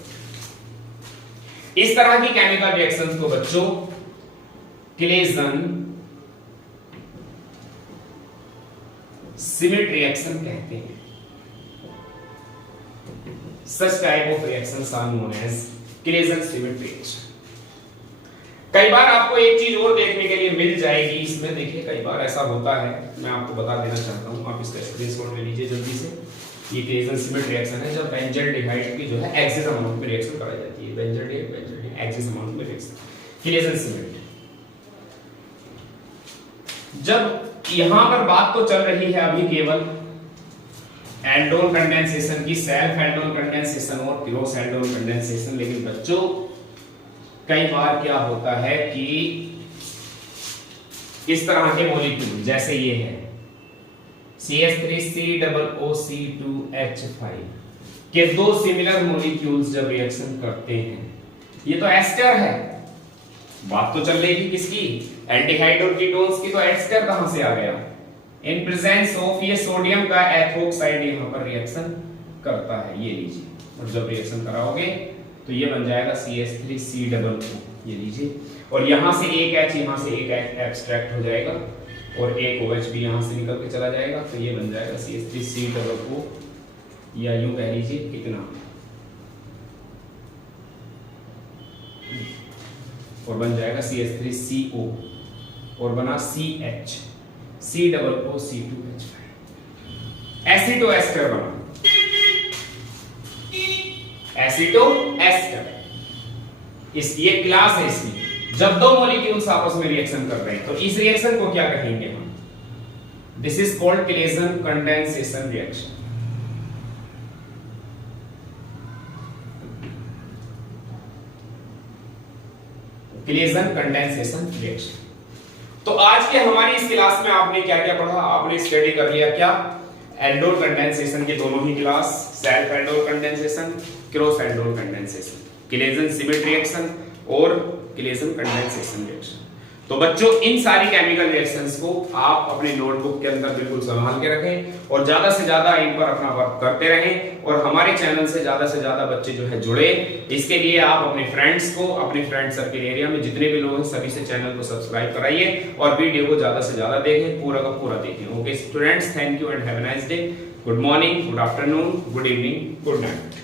इस तरह की केमिकल रिएक्शंस को बच्चों क्लेजन सिमेट रिएक्शन कहते हैं। Such type of reactions are known as Claisen-Schmidt reaction। कई बार आपको एक चीज और देखने के लिए मिल जाएगी इसमें, देखिए कई बार ऐसा होता है, मैं आपको बता देना चाहता हूं, आप इसका स्क्रीनशॉट ले लीजिए जल्दी से। ये Claisen-Schmidt रिएक्शन है जब बेंजल्डिहाइड की जो है एक्सिस अमाउंट में रिएक्शन कराई जाती है, बेंजल्डिहाइड एक्सिस अमाउंट में रिएक्शन Claisen-Schmidt। जब यहां पर बात तो चल रही है अभी केवल एल्डोल कंडेंसेशन की, सेल्फ एल्डोल कंडेंसेशन और क्रॉस एल्डोल कंडेंसेशन, लेकिन बच्चों कई बार क्या होता है कि इस तरह के मॉलिक्यूल जैसे ये है CH3COOC2H5 के दो सिमिलर मॉलिक्यूल्स जब रिएक्शन करते हैं, ये तो एस्टर है, बात तो चल रही थी किसकी, एल्डिहाइड और कीटोन्स की, तो एस्टर कहां से आ गया, इन प्रेजेंस ऑफ ये सोडियम का एथोक्साइड यहां पर रिएक्शन करता है, ये लीजिए, और जब रिएक्शन कराओगे तो ये बन जाएगा CH3COO, ये लीजिए, और यहां से एक H यहां से एक एब्स्ट्रैक्ट हो जाएगा, और एक OH भी यहां से निकल के चला जाएगा, तो ये बन जाएगा CH3COO, या यूं कह लीजिए कितना, और बन जाएगा CH3CO, और बना CH COOC2H5, एसिटो एस्टर बना, एसिटो एस्टर। इस ये क्लास है इसकी, जब दो मॉलिक्यूल्स आपस में रिएक्शन कर रहे हैं तो इस रिएक्शन को क्या कहेंगे हम, this is called Claisen condensation reaction. Claisen condensation reaction. तो आज के हमारी इस क्लास में आपने क्या क्या पढ़ा, आपने स्टडी कर लिया क्या, एल्डोल कंडेंसेशन के दोनों ही class, self aldol condensation, cross aldol condensation, Claisen-Schmidt reaction और Claisen कंडेंसेशन रिएक्शन। तो बच्चों इन सारी केमिकल रिएक्शंस को आप अपने नोटबुक के अंदर बिल्कुल संभाल के रखें और ज्यादा से ज्यादा इन पर अपना वर्क करते रहें और हमारे चैनल से ज्यादा बच्चे जो है जुड़े। इसके लिए आप अपने फ्रेंड्स को, अपने फ्रेंड सर्कल एरिया में जितने भी लोग हैं सभी से चैनल को सब्सक्राइब कराइए और वीडियो को ज्यादा से ज्यादा देखें, पूरा का पूरा देखें। Okay students, thank you and have a nice day. Good morning, good afternoon, good evening, good night.